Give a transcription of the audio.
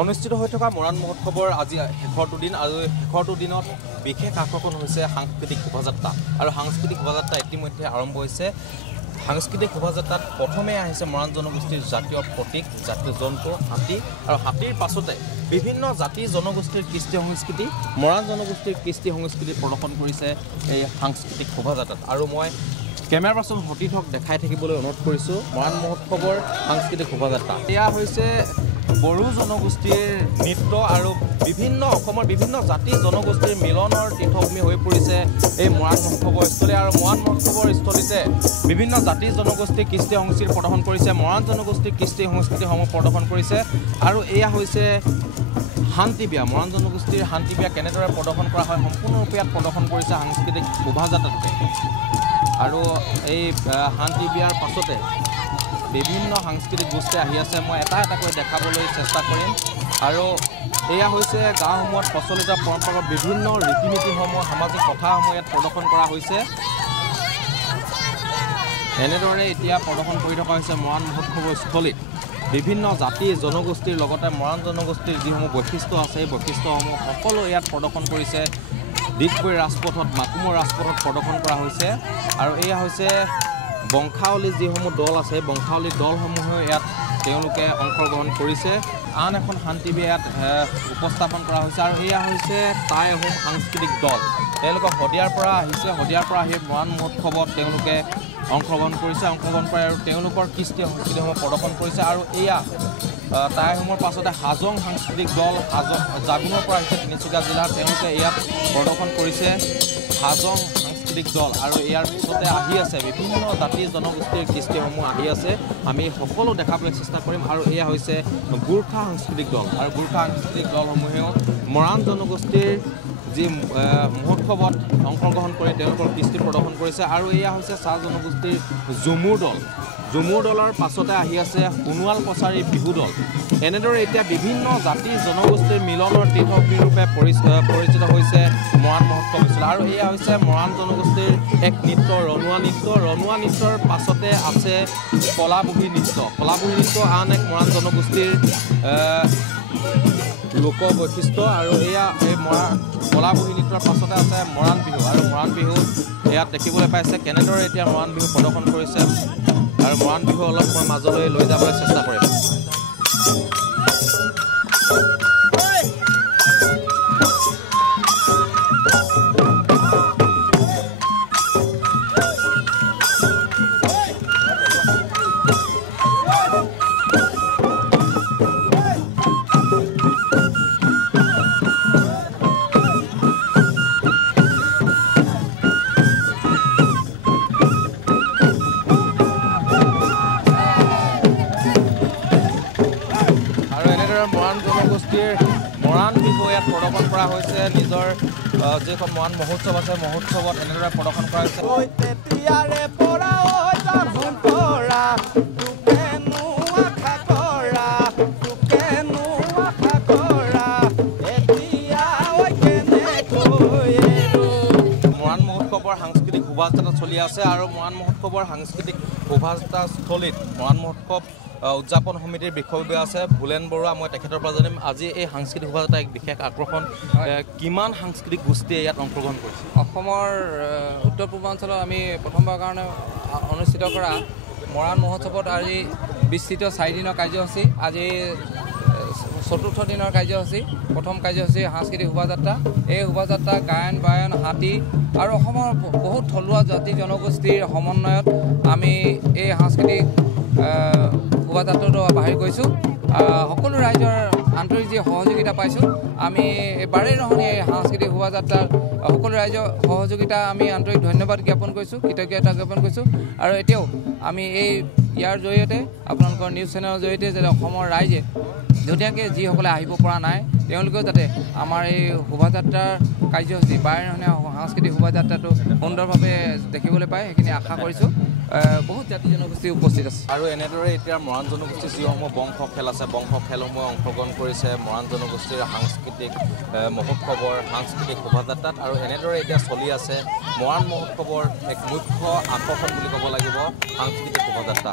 অনুষ্ঠিত হৈ থকা মৰাণ মহোৎসৱৰ আজি শেষৰটো দিন আৰু শেষৰটো দিনত বিশেষ আকৰ্ষণ হৈছে সাংস্কৃতিক শোভাযাত্ৰা আৰু সাংস্কৃতিক শোভাযাত্ৰা ইতিমধ্যে আৰম্ভ হৈছে। সাংস্কৃতিক শোভাযাত্ৰাত প্ৰথমে আহিছে মৰাণ জনগোষ্ঠীৰ জাতীয় প্ৰতীক জাতীয় জন্তু হাতী আৰু হাতীৰ পাছতে বিভিন্ন জাতি জনগোষ্ঠীৰ কৃষ্টি সংস্কৃতি মৰাণ জনগোষ্ঠীৰ কৃষ্টি সংস্কৃতি প্ৰদৰ্শন কৰিছে এই সাংস্কৃতিক শোভাযাত্ৰাত। আৰু মই কেমেৰা পাৰ্চন সতীৰ্থক দেখাই থাকিবলৈ অনুৰোধ কৰিছোঁ মৰাণ মহোৎসৱৰ সাংস্কৃতিক শোভাযাত্ৰা। এয়া হৈছে বড়ো জনগোষ্ঠীৰ নৃত্য আৰু অসমৰ বিভিন্ন জাতি জনগোষ্ঠীৰ মিলনৰ তীৰ্থভূমি হৈ পৰিছে এই মৰাণ মহোৎসৱৰ স্থলী। আৰু মৰাণ মহোৎসৱৰ স্থলীতে বিভিন্ন জাতি জনগোষ্ঠীৰ কৃষ্টি সংস্কৃতি প্ৰদৰ্শন কৰিছে, মৰাণ জনগোষ্ঠীৰ কৃষ্টি সংস্কৃতিসমূহ প্ৰদৰ্শন কৰিছে। আৰু এয়া হৈছে শান্তি বিয়া, মৰাণ জনগোষ্ঠীৰ শান্তি বিয়া কেনেদৰে প্ৰদৰ্শন কৰা হয় সম্পূৰ্ণৰূপে ইয়াত প্ৰদৰ্শন কৰিছে সাংস্কৃতিক শোভাযাত্ৰাটোতে। আৰু এই শান্তি বিয়াৰ পাছতে বিভিন্ন সাংস্কৃতিক গোষ্ঠী আহি আছে, মই এটা এটাকৈ দেখাবলৈ চেষ্টা কৰিম। আৰু এয়া হৈছে গাঁওসমূহত প্ৰচলিত পৰম্পৰাগত বিভিন্ন ৰীতি নীতিসমূহ সামাজিক কথাসমূহ ইয়াত প্ৰদৰ্শন কৰা হৈছে। এনেদৰে এতিয়া প্ৰদৰ্শন কৰি থকা হৈছে মৰাণ মহোৎসৱৰ স্থলীত বিভিন্ন জাতি জনগোষ্ঠীৰ লগতে মৰাণ জনগোষ্ঠীৰ যিসমূহ বৈশিষ্ট্য আছে এই বৈশিষ্ট্যসমূহ সকলো ইয়াত প্ৰদৰ্শন কৰিছে। ডিগবৈ ৰাজপথত মাকুমৰ ৰাজপথত প্ৰদৰ্শন কৰা হৈছে। আৰু এয়া হৈছে বংশাৱলী যিসমূহ দল আছে বংশাৱলী দলসমূহেও ইয়াত তেওঁলোকে অংশগ্ৰহণ কৰিছে। আন এখন শান্তি বিয়া ইয়াত উপস্থাপন কৰা হৈছে। আৰু এয়া হৈছে টাই আহোম সাংস্কৃতিক দল, তেওঁলোকে শদিয়াৰ পৰা আহিছে, শদিয়াৰ পৰা আহি মৰাণ মহোৎসৱত তেওঁলোকে অংশগ্ৰহণ কৰিছে, অংশগ্ৰহণ কৰে আৰু তেওঁলোকৰ কৃষ্টি সংস্কৃতিসমূহ প্ৰদৰ্শন কৰিছে। আৰু এয়া টাই আহোমৰ পাছতে হাজং সাংস্কৃতিক দল জাগুনৰ পৰা আহিছে তিনিচুকীয়া জিলাত, তেওঁলোকে ইয়াত প্ৰদৰ্শন কৰিছে হাজং সাংস্কৃতিক দল। আৰু ইয়াৰ পিছতে আহি আছে বিভিন্ন জাতি জনগোষ্ঠীৰ কৃষ্টিসমূহ আহি আছে, আমি সকলো দেখাবলৈ চেষ্টা কৰিম। আৰু এয়া হৈছে গোৰ্খা সাংস্কৃতিক দল, আৰু গোৰ্খা সাংস্কৃতিক দলসমূহেও মৰাণ জনগোষ্ঠীৰ যি মহোৎসৱত অংশগ্ৰহণ কৰি তেওঁলোকৰ কৃষ্টি প্ৰদৰ্শন কৰিছে। আৰু এয়া হৈছে চাহ জনগোষ্ঠীৰ ঝুমুৰ দল, ঝুমুৰ দলৰ পাছতে আহি আছে সোণোৱাল কছাৰী বিহু দল। এনেদৰে এতিয়া বিভিন্ন জাতি জনগোষ্ঠীৰ মিলনৰ তীৰ্থভূমি ৰূপে পৰিচিত হৈছে মৰাণ মহোৎসৱ হৈছিল। আৰু এয়া হৈছে মৰাণ জনগোষ্ঠীৰ এক নৃত্য ৰণুৱা নৃত্য, ৰণুৱা নৃত্যৰ পাছতে আছে কলাবহী নৃত্য, কলাবহী নৃত্য আন এক মৰাণ জনগোষ্ঠীৰ লোক বৈশিষ্ট্য। আৰু এয়া এই কলাবহী নৃত্যৰ পাছতে আছে মৰাণ বিহু, আৰু মৰাণ বিহু ইয়াত দেখিবলৈ পাইছে কেনেদৰে এতিয়া মৰাণ বিহু প্ৰদৰ্শন কৰিছে। আৰু মৰাণ বিহু অলপ মই মাজলৈ লৈ যাবলৈ চেষ্টা কৰিম। মৰাণ জনগোষ্ঠীৰ মৰাণ বিহু ইয়াত প্ৰদৰ্শন কৰা হৈছে, নিজৰ যিখন মৰাণ মহোৎসৱ আছে মহোৎসৱত এনেদৰে প্ৰদৰ্শন কৰা হৈছে। মৰাণ মহোৎসৱৰ সাংস্কৃতিক শোভাযাত্ৰা চলি আছে। আৰু মৰাণ মহোৎসৱৰ সাংস্কৃতিক শোভাযাত্ৰা স্থলীত মৰাণ মহোৎসৱ উদযাপন সমিতিৰ বিষয়ববীয়া আছে ভুলেন বৰুৱা, মই তেখেতৰ পৰা জানিম আজি এই সাংস্কৃতিক শোভাযাত্ৰা এক বিশেষ আকৰ্ষণ, কিমান সাংস্কৃতিক গোষ্ঠীয়ে ইয়াত অংশগ্ৰহণ কৰিছে? অসমৰ উত্তৰ পূৰ্বাঞ্চলত আমি প্ৰথমবাৰৰ কাৰণে অনুষ্ঠিত কৰা মৰাণ মহোৎসৱত আজি বিস্তৃত 4 দিনৰ কাৰ্যসূচী, আজি 4ৰ্থ দিনৰ কাৰ্যসূচী। প্ৰথম কাৰ্যসূচী সাংস্কৃতিক শোভাযাত্ৰা, এই শোভাযাত্ৰা গায়ন বায়ন হাতী আৰু অসমৰ বহুত থলুৱা জাতি জনগোষ্ঠীৰ সমন্বয়ত আমি এই সাংস্কৃতিক শোভাযাত্ৰাটো বাহিৰ কৰিছোঁ। সকলো ৰাইজৰ আন্তৰিক যি সহযোগিতা পাইছোঁ, আমি বাৰেই নহ'লে এই সাংস্কৃতিক শোভাযাত্ৰাৰ সকলো ৰাইজৰ সহযোগিতা আমি আন্তৰিক ধন্যবাদ জ্ঞাপন কৰিছোঁ, কৃতজ্ঞতা জ্ঞাপন কৰিছোঁ। আৰু এতিয়াও আমি ইয়াৰ জৰিয়তে আপোনালোকৰ নিউজ চেনেলৰ জৰিয়তে যাতে অসমৰ ৰাইজে ধুনীয়াকৈ যিসকলে আহিব পৰা নাই তেওঁলোকেও যাতে আমাৰ এই শোভাযাত্ৰাৰ কাৰ্যসূচী বাৰেই নহ'লে সাংস্কৃতিক শোভাযাত্ৰাটো সুন্দৰভাৱে দেখিবলৈ পায় সেইখিনি আশা কৰিছোঁ। বহুত জাতি জনগোষ্ঠী উপস্থিত আছে। আৰু এনেদৰে এতিয়া মৰাণ জনগোষ্ঠীৰ যিসমূহ বংশ খেল আছে বংশ খেলসমূহে অংশগ্ৰহণ কৰিছে মৰাণ জনগোষ্ঠীৰ সাংস্কৃতিক মহোৎসৱৰ সাংস্কৃতিক শোভাযাত্ৰাত। আৰু এনেদৰে এতিয়া চলি আছে মৰাণ মহোৎসৱৰ এক মুখ্য আকৰ্ষণ বুলি ক'ব লাগিব সাংস্কৃতিক শোভাযাত্ৰা।